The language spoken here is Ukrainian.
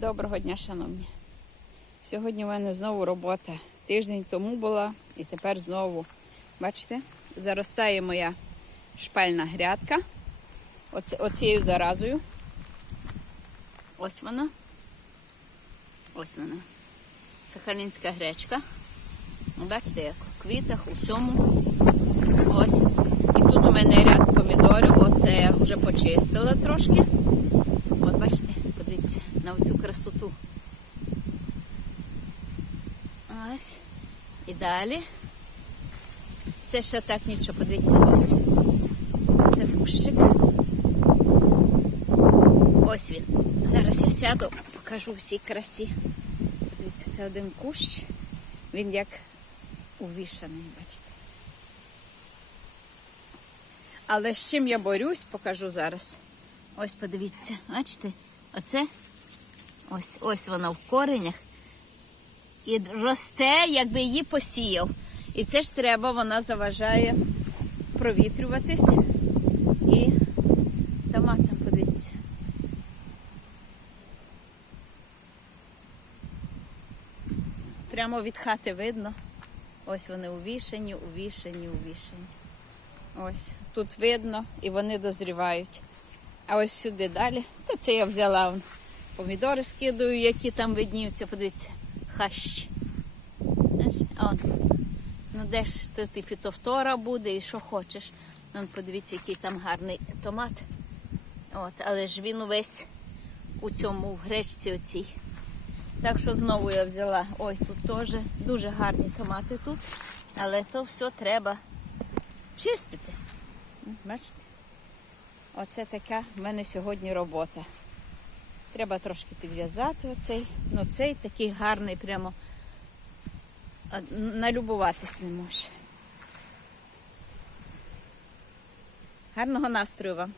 Доброго дня, шановні. Сьогодні у мене знову робота. Тиждень тому була і тепер знову. Бачите, заростає моя шпальна грядка. Оце, оцією заразою. Ось вона. Ось вона. Сахалінська гречка. Ну, Бачите, як у квітах, у всьому. Ось. І тут у мене ряд помідорів. Оце я вже почистила трошки. От бачите, подивіться на оцю красоту. Ось. І далі. Це ще так нічого, подивіться ось. Це кущик. Ось він. Зараз я сяду, покажу всій красі. Подивіться, це один кущ. Він як увішаний, бачите. Але з чим я борюсь, покажу зараз. Ось подивіться, бачите, оце ось ось вона в коренях. І росте, якби її посіяв. І це ж треба, вона заважає провітрюватись. І томатом, подивіться. Прямо від хати видно. Ось вони увішані, увішані, увішані. Ось тут видно і вони дозрівають. А ось сюди далі, то це я взяла помідори скидаю, які там видніються, подивіться, хащ. Он. Ну де ж тут і фітофтора буде, і що хочеш. Вон, подивіться, який там гарний томат. От, але ж він увесь у цьому в гречці оцій. Так що знову я взяла. Ой, тут теж дуже гарні томати тут. Але то все треба чистити. Бачите? Оце така в мене сьогодні робота. Треба трошки підв'язати оцей. Ну цей такий гарний, прямо налюбуватись не може. Гарного настрою вам!